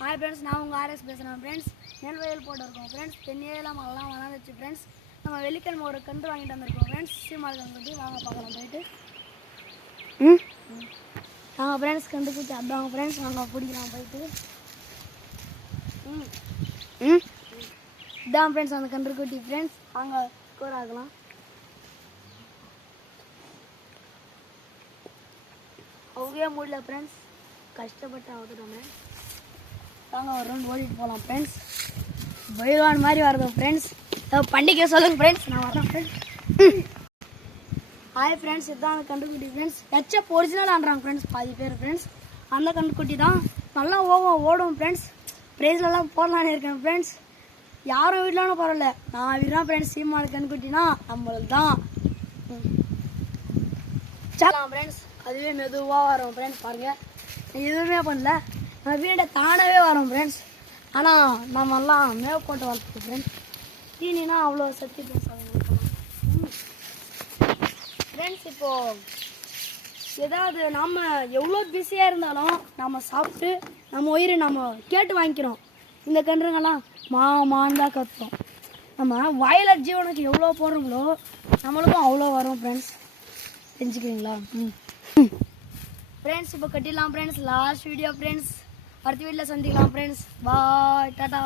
Hi friends, நான் உங்கள் RS பேசுகிறேன் ஃப்ரெண்ட்ஸ். நெல் வயல் போட்டு இருக்கோம் ஃப்ரெண்ட்ஸ். தென்னையெல்லாம் மழைலாம் வளர்ந்துச்சு ஃப்ரெண்ட்ஸ். நம்ம வெள்ளிக்கிழமை ஒரு கன்று வாங்கிட்டு வந்திருக்கோம் ஃப்ரெண்ட்ஸ். சீமாள் கன்று வாங்க பார்க்கலாம் போயிட்டு. நாங்கள் ஃப்ரெண்ட்ஸ் கன்று குச்சி அதாங்க ஃப்ரெண்ட்ஸ். நாங்கள் பிடிக்கலாம் போயிட்டு. இதான் ஃப்ரெண்ட்ஸ் அந்த கன்று குட்டி ஃப்ரெண்ட்ஸ். நாங்கள் ஸ்கோர் ஆகலாம். அவ்வளோ முடியல ஃப்ரெண்ட்ஸ், கஷ்டப்பட்டு ஆகுதுமே. வாங்க ஒரு ரவுண்ட் ஓடிட்டு போகலாம் ஃப்ரெண்ட்ஸ். பயிர்வான் மாதிரி வரதும் ஃப்ரெண்ட்ஸ். பண்டிகை சொல்லுங்கள் ஃப்ரெண்ட்ஸ், நான் வரேன் ஃப்ரெண்ட்ஸ். ஹாய் ஃப்ரெண்ட்ஸ், இதுதான் அந்த கண்டுக்குட்டி ஃப்ரெண்ட்ஸ். ஹெச்எப் ஒரிஜினல் ஆடுறாங்க ஃப்ரெண்ட்ஸ் பாதி பேர் ஃப்ரெண்ட்ஸ். அந்த கண்டுக்குட்டி தான் நல்லா ஓடும் ஃப்ரெண்ட்ஸ். ப்ரைஸ்லலாம் போடலான்னு இருக்கேன் ஃப்ரெண்ட்ஸ். யாரும் வீட்டிலான பரவாயில்ல, நான் வீடான் ஃப்ரெண்ட்ஸ். சீமாடு கண்டுக்குட்டினா நம்மளுக்கு தான் சலாம் ஃப்ரெண்ட்ஸ். அதுவே மெதுவாக வரும் ஃப்ரெண்ட்ஸ். பாருங்கள், எதுவுமே பண்ணல, நம்ம வீடை தானவே வரோம் ஃப்ரெண்ட்ஸ். ஆனால் நம்மெல்லாம் மேவ் போட்டு வளர்த்துக்கு ஃப்ரெண்ட்ஸ். தீனினா அவ்வளோ சக்தி ஃப்ரெண்ட்ஸ். இப்போது ஏதாவது நம்ம எவ்வளோ பிஸியாக இருந்தாலும் நம்ம சாப்பிட்டு நம்ம உயிரை நம்ம கேட்டு வாங்கிக்கிறோம். இந்த கன்றுங்கெல்லாம் மான்னு தான் கற்றுறோம். நம்ம வயலட் ஜீவனுக்கு எவ்வளோ போடுறோங்களோ நம்மளுக்கும் அவ்வளோ வரும் ஃப்ரெண்ட்ஸ். தெரிஞ்சுக்கிறீங்களா? ஃப்ரெண்ட்ஸ் இப்போ கட்டிடலாம் ஃப்ரெண்ட்ஸ். Last video friends. அடுத்த வீட்டில் சந்திக்கலாம் ஃப்ரெண்ட்ஸ். பாய், டாட்டா.